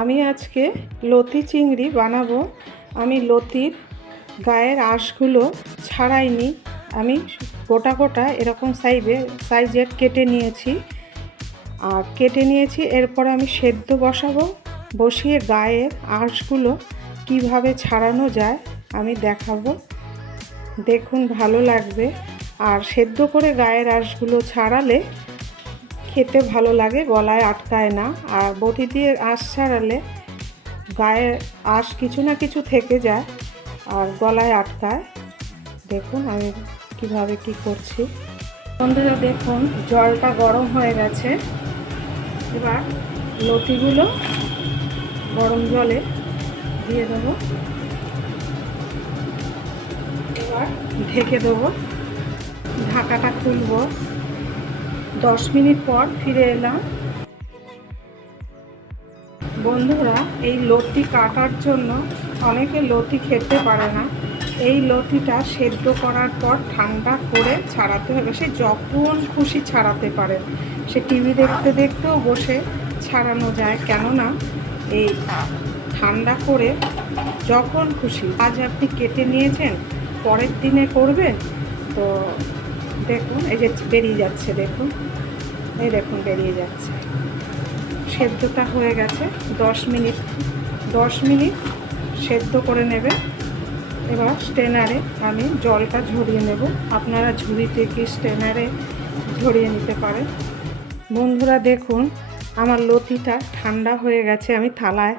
আমি আজকে লতি চিংড়ি বানাবো। আমি লতির গায়ের আঁশগুলো ছাড়াইনি, আমি গোটা গোটা এরকম সাইজের কেটে নিয়েছি। এরপরে আমি সেদ্ধ বসাবো। বসিয়ে গায়ের আঁশগুলো কিভাবে ছাড়ানো যায় আমি দেখাবো, দেখুন ভালো লাগবে। আর সেদ্ধ করে গায়ের আঁশগুলো ছাড়ালে খেতে ভালো লাগে, গলায় আটকায় না। আর বটি দিয়ে আঁশ ছাড়ালে গায়ে আঁশ কিছু না কিছু থেকে যায় আর গলায় আটকায়। দেখুন আমি কিভাবে কি করছি। বন্ধুরা দেখুন জলটা গরম হয়ে গেছে। এবার লতিগুলো গরম জলে দিয়ে দেবো। এবার ঢেকে দেবো, ঢাকাটা খুলবো। 10 মিনিট পর ফিরে এলাম। বন্ধুরা এই লতি কাটার জন্য অনেকে লতি খেতে পারে না। এই লতিটা সেদ্ধ করার পর ঠান্ডা করে ছাড়াতে হবে। সে যখন খুশি ছাড়াতে পারে, সে টিভি দেখতে দেখতেও বসে ছাড়ানো যায়। কেননা এই ঠান্ডা করে যখন খুশি, আজ আপনি কেটে নিয়েছেন, পরের দিনে করবেন তো দেখুন এই যে বেরিয়ে যাচ্ছে, দেখুন এই দেখুন বেরিয়ে যাচ্ছে। সেদ্ধটা হয়ে গেছে। 10 মিনিট সেদ্ধ করে নেবে। এবার স্ট্রেনারে আমি জলটা ঝরিয়ে নেব। আপনারা ঝুড়িতে কি স্ট্রেনারে ঝরিয়ে নিতে পারেন। বন্ধুরা দেখুন আমার লতিটা ঠান্ডা হয়ে গেছে। আমি থালায়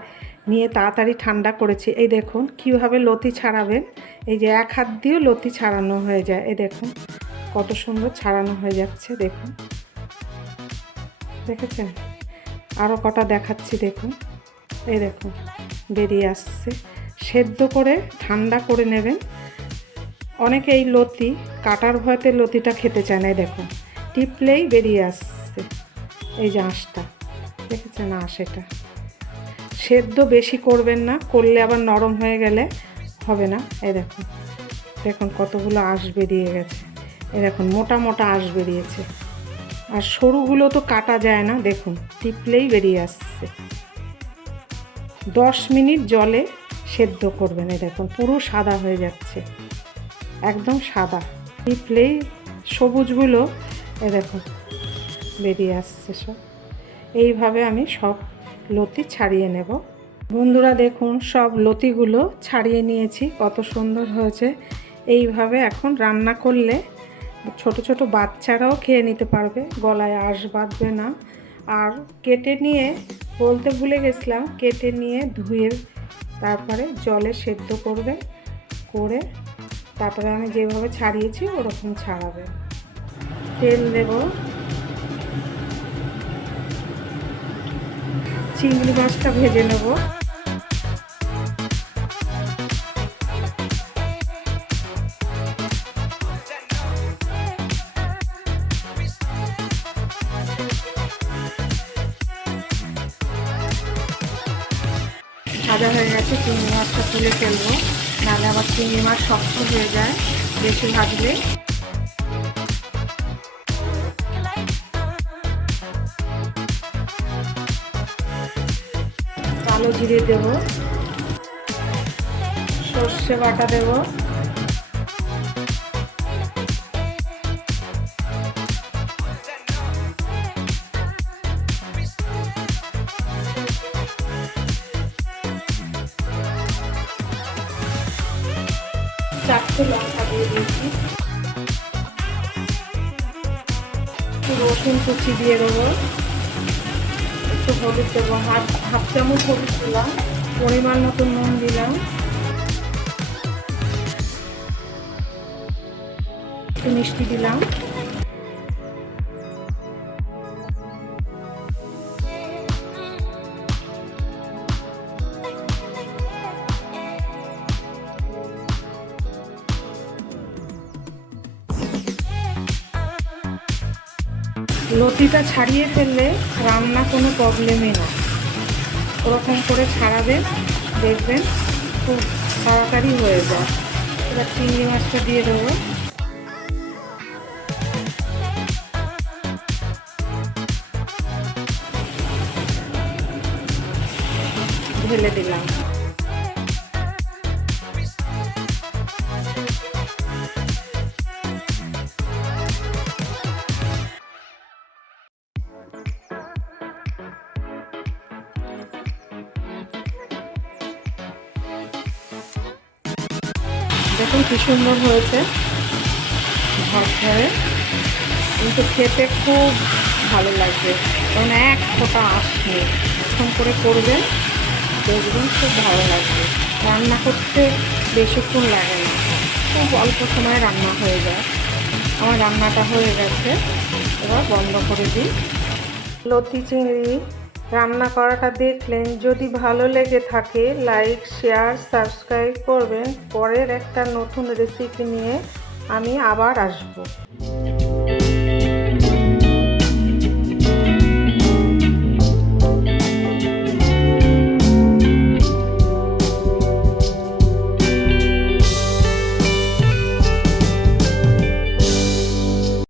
নিয়ে তাড়াতাড়ি ঠান্ডা করেছি। এই দেখুন কিভাবে লতি ছাড়াবেন। এই যে এক হাত দিয়েও লতি ছাড়ানো হয়ে যায়। এই দেখুন কত সুন্দর ছাড়ানো হয়ে যাচ্ছে, দেখুন দেখেছেন। আরও কটা দেখাচ্ছি, দেখুন এই দেখুন বেরিয়ে আসছে। সেদ্ধ করে ঠান্ডা করে নেবেন। অনেকে এই লতি কাটার ভয়তে লতিটা খেতে চায় না। দেখুন টিপলেই বেরিয়ে আসছে। এই যে আঁশটা দেখেছেন, আঁশ এটা। সেদ্ধ বেশি করবেন না, করলে আবার নরম হয়ে গেলে হবে না। এই দেখুন দেখুন কতগুলো আঁশ বেরিয়ে গেছে। এই দেখুন মোটা মোটা আঁশ বেরিয়েছে। আর সরুগুলো তো কাটা যায় না, দেখুন টিপলেই বেরিয়ে আসছে। 10 মিনিট জলে সেদ্ধ করবেন। এই দেখুন পুরো সাদা হয়ে যাচ্ছে, একদম সাদা। টিপলেই সবুজগুলো এই দেখুন বেরিয়ে আসছে সব। এইভাবে আমি সব লতি ছাড়িয়ে নেব। বন্ধুরা দেখুন সব লতিগুলো ছাড়িয়ে নিয়েছি, কত সুন্দর হয়েছে। এইভাবে এখন রান্না করলে ছোট ছোট বাচ্চারাও খেয়ে নিতে পারবে, গলায় আঁশ বাঁধবে না। আর কেটে নিয়ে, বলতে ভুলে গেছিলাম, কেটে নিয়ে ধুয়ে তারপরে জলে সেদ্ধ করবে, করে তারপরে আমি যেভাবে ছাড়িয়েছি ওরকম ছাড়াবে। তেল দেব। চিংড়ি মাছটা ভেজে নেব। ভাজা হয়ে গেছে, চিংড়ি মাছটা তুলে ফেলবো, নাহলে আবার চিংড়ি মাছ শক্ত হয়ে যায় বেশি ভাজলে। কালো জিরে দেব, সর্ষে বাটা দেব, চারটে লঙ্কা দিয়ে দিয়েছি, রসুন কুচি দিয়ে দেবো, একটু হলুদ দেবো, হাফ চামচ হলুদ দিলাম, পরিমাণ মতো নুন দিলাম, একটু মিষ্টি দিলাম। লতিটা ছাড়িয়ে ফেললে রান্না কোনো প্রবলেমই না। ওরকম করে ছাড়াবেন, দেখবেন খুব তাড়াতাড়ি হয়ে যায়। এবার চিংড়ি মাছটা দিয়ে দেবো। ঢেলে দিলাম। দেখুন কি সুন্দর হয়েছে ঝরঝরে, কিন্তু খেতে খুব ভালো লাগবে, কারণ এক ফোঁটা আঁশ নেই। এরকম করে করবেন, দেখবেন খুব ভালো লাগবে। রান্না করতে বেশিক্ষণ লাগে না, খুব অল্প সময়ে রান্না হয়ে যায়। আমার রান্নাটা হয়ে গেছে, এবার বন্ধ করে দিই। লতি চিংড়ি রান্না করাটা দেখলেন, যদি ভালো লেগে থাকে লাইক, শেয়ার, সাবস্ক্রাইব করবেন। পরের একটা নতুন রেসিপি নিয়ে আমি আবার আসবো।